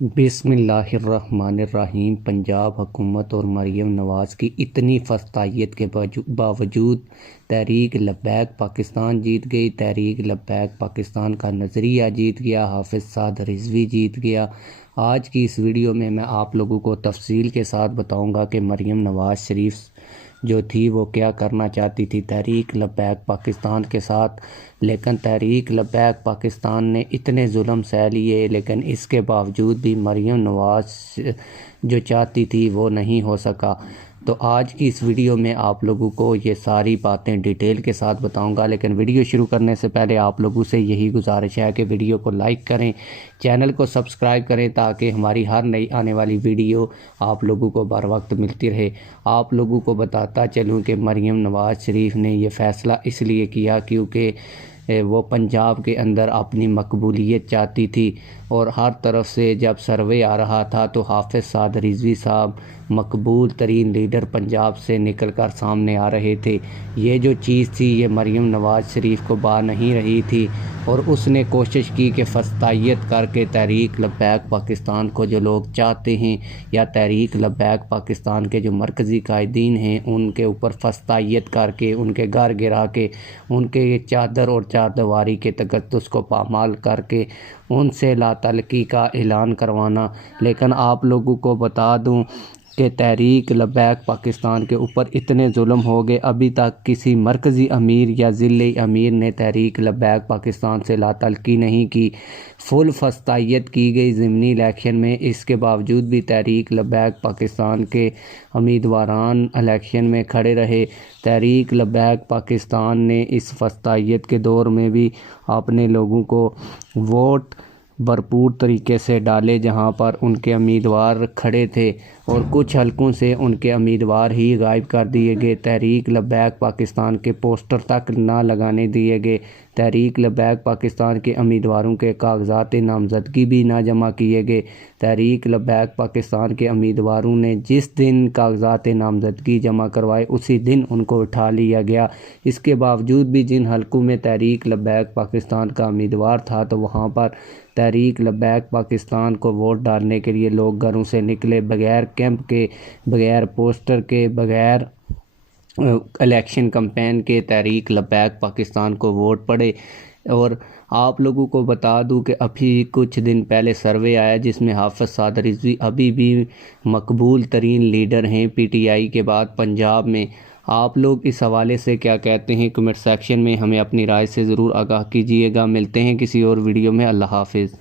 بسم اللہ الرحمن الرحیم۔ پنجاب حکومت اور مریم نواز کی اتنی فستائیت کے باوجود تحریک لبیک پاکستان جیت گئی۔ تحریک لبیک پاکستان کا نظریہ جیت گیا، حافظ سعد رضوی جیت گیا۔ آج کی اس ویڈیو میں آپ لوگوں کو تفصیل کے ساتھ بتاؤں گا کہ مریم نواز شریف جو تھی وہ کیا کرنا چاہتی تھی تحریک لبیک پاکستان کے ساتھ، لیکن تحریک لبیک پاکستان نے اتنے ظلم سہ لیے، لیکن اس کے باوجود بھی مریم نواز جو چاہتی تھی وہ نہیں ہو سکا۔ تو آج کی اس ویڈیو میں آپ لوگوں کو یہ ساری باتیں ڈیٹیل کے ساتھ بتاؤں گا، لیکن ویڈیو شروع کرنے سے پہلے آپ لوگوں سے یہی گزارش ہے کہ ویڈیو کو لائک کریں، چینل کو سبسکرائب کریں تاکہ ہماری ہر نئی آنے والی ویڈیو آپ لوگوں کو بر وقت ملتی رہے۔ آپ لوگوں کو بتاتا چلوں کہ مریم نواز شریف نے یہ فیصلہ اس لیے کیا کیونکہ وہ پنجاب کے اندر اپنی مقبولیت چاہتی تھی، اور ہر طرف سے جب سروے آ رہا تھا تو حافظ سعد رضوی صاحب مقبول ترین لیڈر پنجاب سے نکل کر سامنے آ رہے تھے۔ یہ جو چیز تھی یہ مریم نواز شریف کو بھا نہیں رہی تھی، اور اس نے کوشش کی کہ فستائیت کر کے تحریک لبیک پاکستان کو جو لوگ چاہتے ہیں یا تحریک لبیک پاکستان کے جو مرکزی قائدین ہیں ان کے اوپر فستائیت کر کے، ان کے گھر گرا کے، ان کے چادر اور چاردیواری کے تقدس کو پامال کر کے ان سے لا تعلقی کا اعلان کروانا۔ لیکن آپ لوگوں کو بتا دوں کہ تحریک لبیک پاکستان کے اوپر اتنے ظلم ہو گئے، ابھی تک کسی مرکزی امیر یا ضلعی امیر نے تحریک لبیک پاکستان سے لا تعلقی نہیں کی۔ فل فستائیت کی گئی ضمنی الیکشن میں، اس کے باوجود بھی تحریک لبیک پاکستان کے امیدواران الیکشن میں کھڑے رہے۔ تحریک لبیک پاکستان نے اس فستائیت کے دور میں بھی اپنے لوگوں کو ووٹ بھرپور طریقے سے ڈالے جہاں پر ان کے امیدوار کھڑے تھے، اور کچھ حلقوں سے ان کے امیدوار ہی غائب کر دیے گئے۔ تحریک لبیک پاکستان کے پوسٹر تک نہ لگانے دیے گئے۔ تحریک لبیک پاکستان کے امیدواروں کے کاغذات نامزدگی بھی نہ جمع کیے گئے۔ تحریک لبیک پاکستان کے امیدواروں نے جس دن کاغذات نامزدگی جمع کروائے اسی دن ان کو اٹھا لیا گیا۔ اس کے باوجود بھی جن حلقوں میں تحریک لبیک پاکستان کا امیدوار تھا تو وہاں پر تحریک لبیک پاکستان کو ووٹ ڈالنے کے لیے لوگ گھروں سے نکلے، بغیر کیمپ کے، بغیر پوسٹر کے، بغیر الیکشن کمپین کے تحریک لبیک پاکستان کو ووٹ پڑے۔ اور آپ لوگوں کو بتا دوں کہ ابھی کچھ دن پہلے سروے آیا جس میں حافظ سعد رضوی ابھی بھی مقبول ترین لیڈر ہیں پی ٹی آئی کے بعد پنجاب میں۔ آپ لوگ اس حوالے سے کیا کہتے ہیں کمنٹ سیکشن میں ہمیں اپنی رائے سے ضرور آگاہ کیجیے گا۔ ملتے ہیں کسی اور ویڈیو میں۔ اللہ حافظ۔